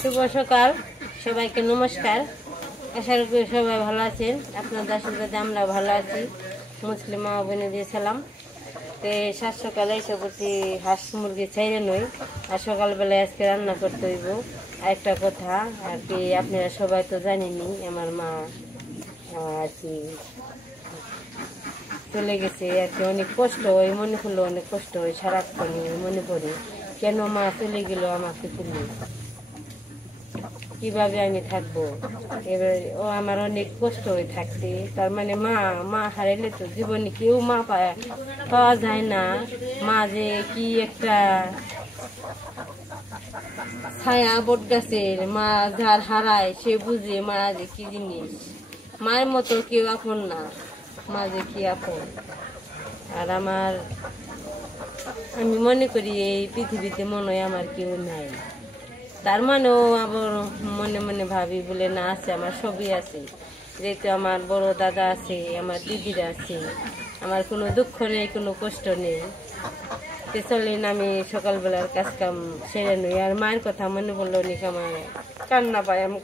শুভ সকাল, সবাইকে নমস্কার। আশা করি সবাই ভালো আছেন। আপনাদের আশীর্বাদে আমরা ভালো আছি। মুসলিম মা বোনে দিয়েছিলাম তো সাত সকালে এসে করছি হাঁস মুরগি ছাইরে নই, আর সকালবেলায় আজকে রান্না করতে হইব। আরেকটা কথা আর কি, আপনারা সবাই তো জানেনই আমার মা আর কি চলে গেছে আর কি। অনেক কষ্ট হয়, মনে করলে অনেক কষ্ট হয়, সারাক্ষণ মনে পড়ে কেন মা চলে গেল আমাকে তুলে, কিভাবে আমি থাকবো। এবার ও আমার অনেক কষ্ট হয়ে থাকতে, তার মানে মা হারাইলে তো জীবনে কেউ মা পাওয়া যায় না। মা যে কি একটা ছায়া বট গাছের, মা যার হারায় সে বুঝে মা যে কি জিনিস। মায়ের মতো কেউ আপন না, মা যে কি আপন। আর আমি মনে করি এই পৃথিবীতে মনে হয় আমার কেউ নাই। তার মানেও আবার মনে মনে ভাবি বলে না, আছে, আমার সবই আছে। যেহেতু আমার বড় দাদা আছে, আমার দিদিরা আছে, আমার কোনো দুঃখ নেই, কোনো কষ্ট নেই। তো চলেন আমি সকালবেলার কাজ কাম সেরে নই। আর মায়ের কথা মনে পড়লো অনেক আমার কান্না পায়। আমি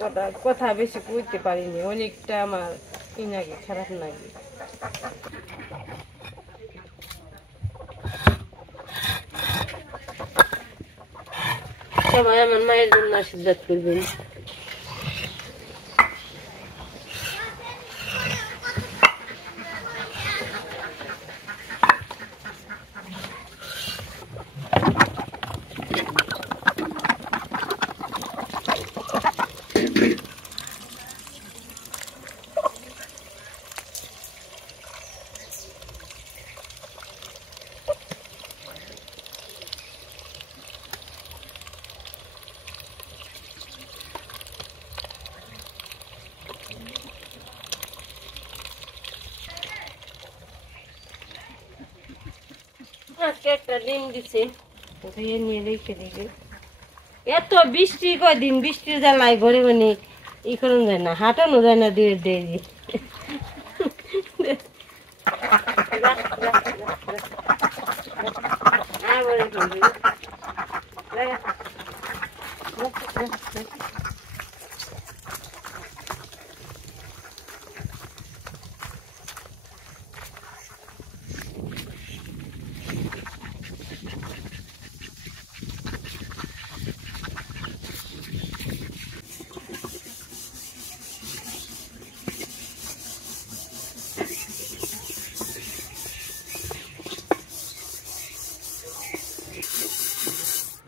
কথা বেশি কইতে পারিনি, অনেকটা আমার লাগে, খারাপ লাগে। সবাই আমার মায়ের জন্য আশীর্বাদ করবেন। আজকে একটা ডিম দিছে, নিয়ে রেখে দিবে। এত বৃষ্টি, কয়দিন বৃষ্টির জ্বালায় ঘরে মানে ই করুন যায় না, হাঁটানো যায় না। দিয়ে দিয়ে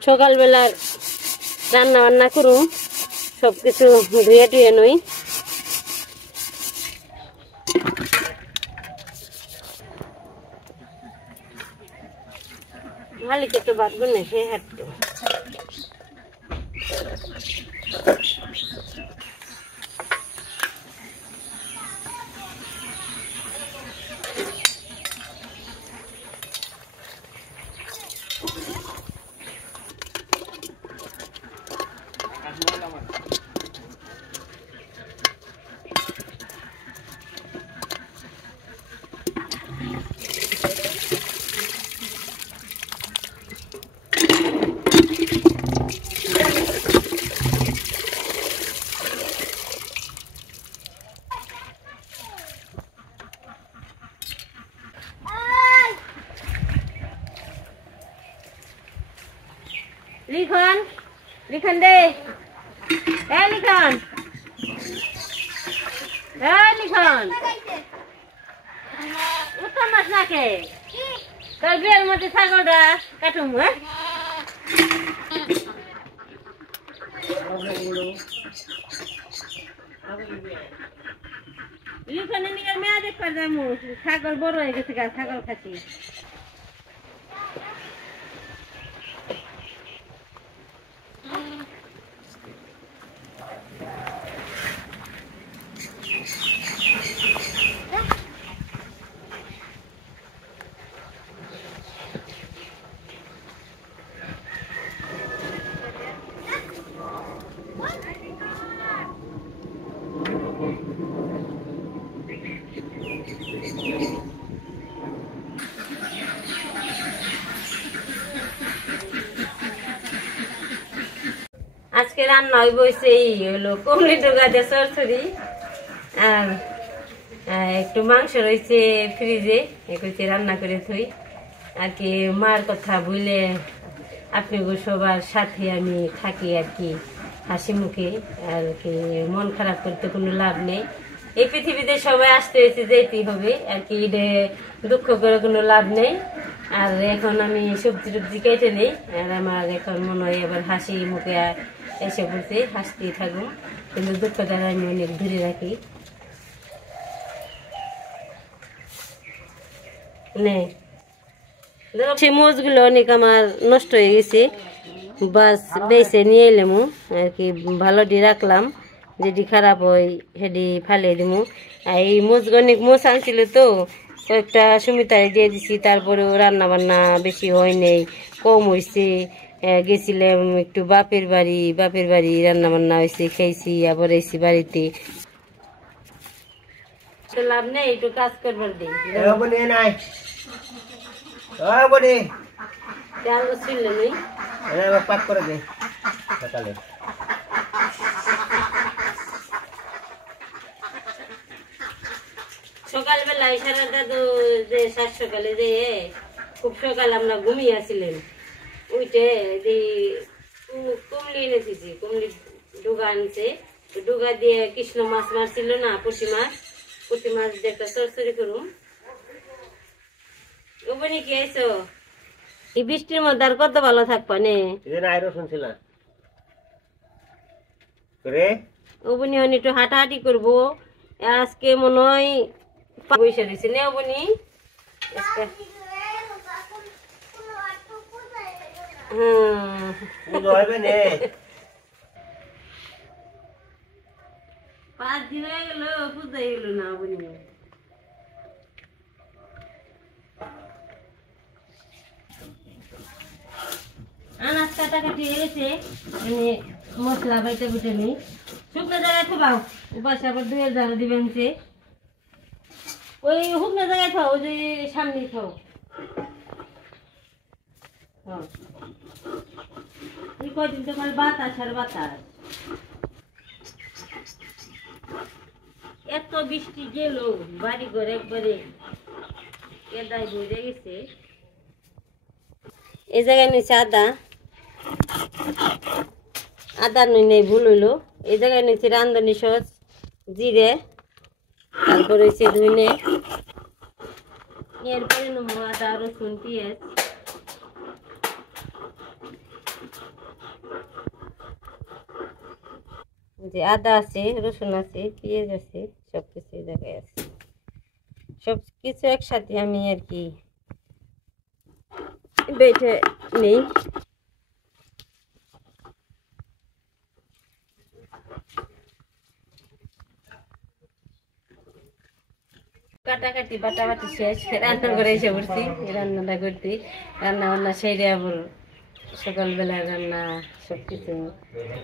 সকালবেলা রান্না বান্না করুন, সবকিছু ধুয়ে টুয়ে নই। মালিকে তো বাঁধবো না, সে হাঁটতো। লিখন লিখন দে, লিখন লিখন উত্তর মাস না খেয়ে তোর বিয়ের মধ্যে ছাগলটা কাটুম। লিখনে নিয়ে মেয়া দেখবার যাবো, ছাগল বড় হয়ে গেছে, ছাগল খাচ্ছি। আজকে রান্না হইব এই হলো কুমড়ি ডোগা দিয়ে চরচড়ি আর একটু মাংস রয়েছে ফ্রিজে এগুলো রান্না করে থই আর কি মার কথা বলে আপনি সবার সাথে আমি থাকি আর কি হাসি মুখে আর কি মন খারাপ করতে কোনো লাভ নেই এই পৃথিবীতে সবাই আসতে হয়েছে যেতেই হবে আর কি দুঃখ করে কোনো লাভ নেই আর এখন আমি সবজি টবজি কেটে নেই আর আমার এখন মনে হয় এবার হাসি মুখে এসে বলতে হাসতেই থাকুন কিন্তু দুঃখটা আমি অনেক দূরে রাখি সেই মোজগুলো অনেক আমার নষ্ট হয়ে গেছে বাস বেছে নিয়ে এলাম আর কি ভালো দিয়ে রাখলাম যেটি খারাপ হয় সেটি ফালিয়ে দিমু আর এই মোজগুলো অনেক মোজ আনছিল তো কয়েকটা সুমিতায় দিয়ে দিছি তারপরেও রান্না বান্না বেশি হয় নাই কম হয়েছে গেছিলাম একটু বাপের বাড়ি রান্না বান্না হয়েছে খেয়েছি আবার এসি বাড়িতে লাভ নেই একটু কাজ করবার দিই আলু ছিল পাক করে দে সকালে সকালবেলায় সারা দাদু যে সাত সকালে যে খুব সকাল আমরা ঘুমিয়ে আসছিলেন উঠে যে কুমলি এনেছি কুমলি ডুগা আনছে ডুগা দিয়ে কৃষ্ণ মাছ মারছিল না পুঁটি মাছ দিয়ে একটা চরচরি করুম ওখানে কি আইসো এই বৃষ্টির মধ্যে আর কত ভালো থাকবা নে ওবনি হন একটু হাঁটাহাঁটি করবো আজকে মনে হয় পয়সা দিছে নে ওবনি পাঁচ দিন হয়ে গেল পূজাই গেল না ওবনি আনাজ কাটাকাটি হয়েছে মশলা বাইতে বুটে নি শুকনো জায়গায় খাবাও উপাস আবার 2000 দিবেন সে ওই শুকনো জায়গায় খাও ওই যে সামনে খাও এই কদিন তো খালি বাতাস আর বাতাস এত বৃষ্টি গেল বাড়ি ঘর একবারে কেদায় ভরে গেছে এই জায়গায় নিচে আদা নই নেই ভুল হইলো এই জায়গায় নিচে রান্ধনি সস জিরে তারপরে হচ্ছে ধুইনে এরপরে নেবো আদা রসুন পেঁয়াজ যে আদা আছে রসুন আছে পেঁয়াজ আছে সব কিছু এই জায়গায় আছে সব কিছু একসাথে আমি আর কি বেটে নেই কাটাকাটি বাটাবাটি শেষ রান্না করে এসে পড়ছি রান্নাটা করতে রান্না বান্না সেরে আবার সকালবেলা রান্না সব কিছু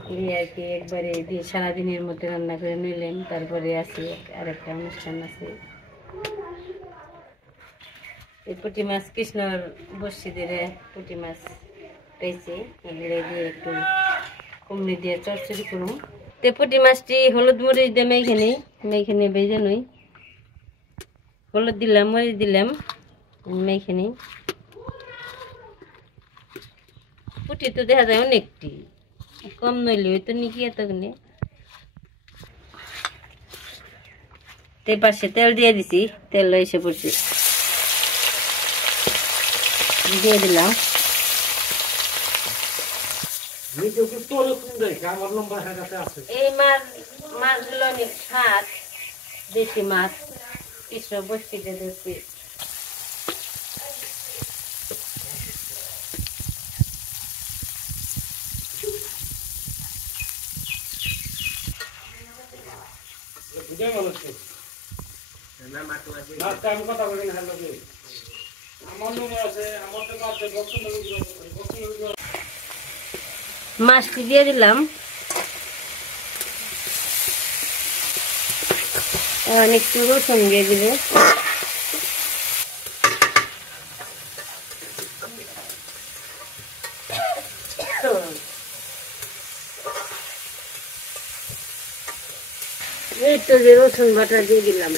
দিয়ে আর কি একবারে দিয়ে সারাদিনের মধ্যে রান্না করে নিলেন তারপরে আছে আরেকটা অনুষ্ঠান আছে এই পুঁটি মাছ কৃষ্ণর বসি দিয়ে পুঁটি মাছ পেয়েছে এগুলো দিয়ে একটু কুমড়ি দিয়ে চরচড়ি করুন তে পুঁটি মাছটি হলুদ মরিচ দিয়ে মেখে ভেজে নই হলুদ দিলাম মরিচ দিলাম মেখে নিই পুঁটি তো দেখা যায় অনেকটি কম নইলে হয়তো নাকি এতগুলো তে পাশে তেল দিয়ে দিছি তেল এসে পড়ছে দিয়ে দিলাম এই মাছগুলো অনেক স্বাদ দেশি মাছ কৃষ্ণ বস্তিতে দেখছি মাছটি দিয়ে দিলাম একটু রসুন দিয়ে দিবে একটু যে রসুন বাটা দিয়ে দিলাম।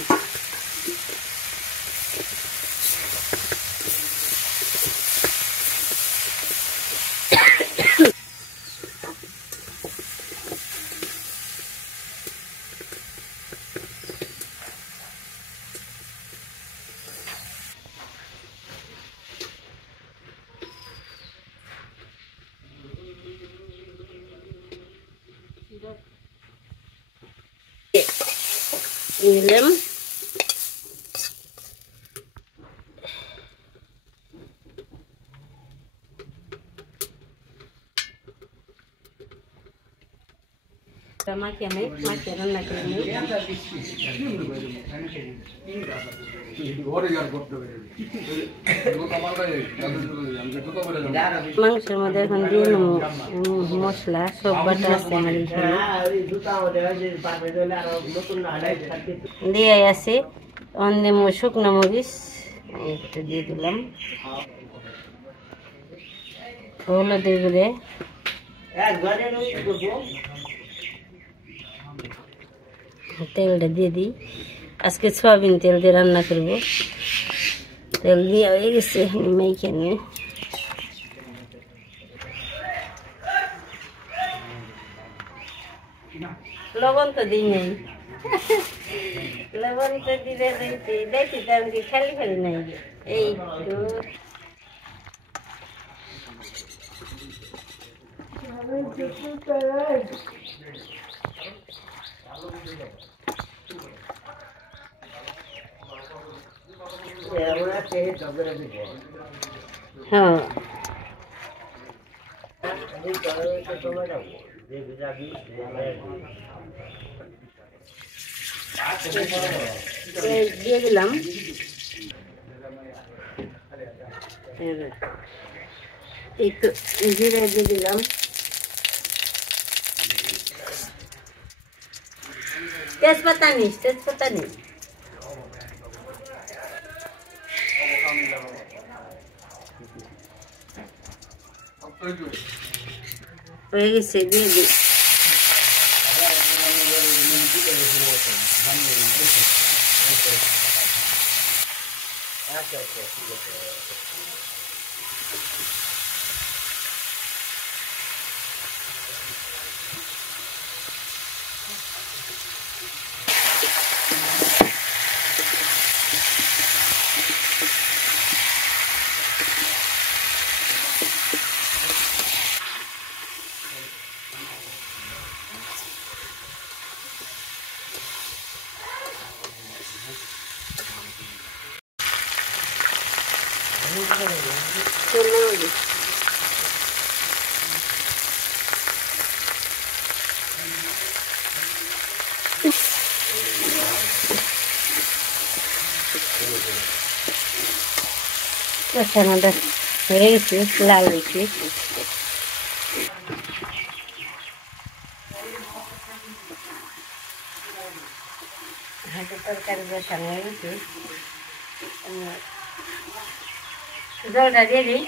নিলাম মাখিয়ে রান্না করে নিই। মাংসের মধ্যে এখন দিয়ে নেবো মশলা, সব বাটা আছে আমার এখানে দিয়ে আছে। অন্য শুকনো মরিচ একটু দিয়ে দিলাম, হলুদের গুঁড়ে, তেলটা দিয়ে দিই। আজকে সয়াবিন তেল দিয়ে রান্না করবো। তেল দিয়ে হয়ে গেছে, মেখে নিয়ে লবণ তো দিই নাই। লবণ তো দিলে দেখি তো আমি খালি খালি নাই। এই হ্যাঁ দিয়ে দিলাম। একটু জিরে দিয়ে দিলাম, তেজপাতা নিস, তেজপাতা নিস। হয়ে গেছে, দিয়ে দিই। কষানোটা হয়ে গেছে, লাল হয়েছে। হাতে তরকারি বসানো হয়ে গেছে, জলটা দিয়ে দিই।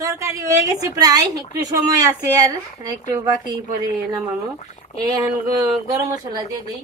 তরকারি হয়ে গেছে প্রায়, একটু সময় আছে আর একটু বাকি, পরে নামানো। এই এখন গরম মশলা দিয়ে দিই।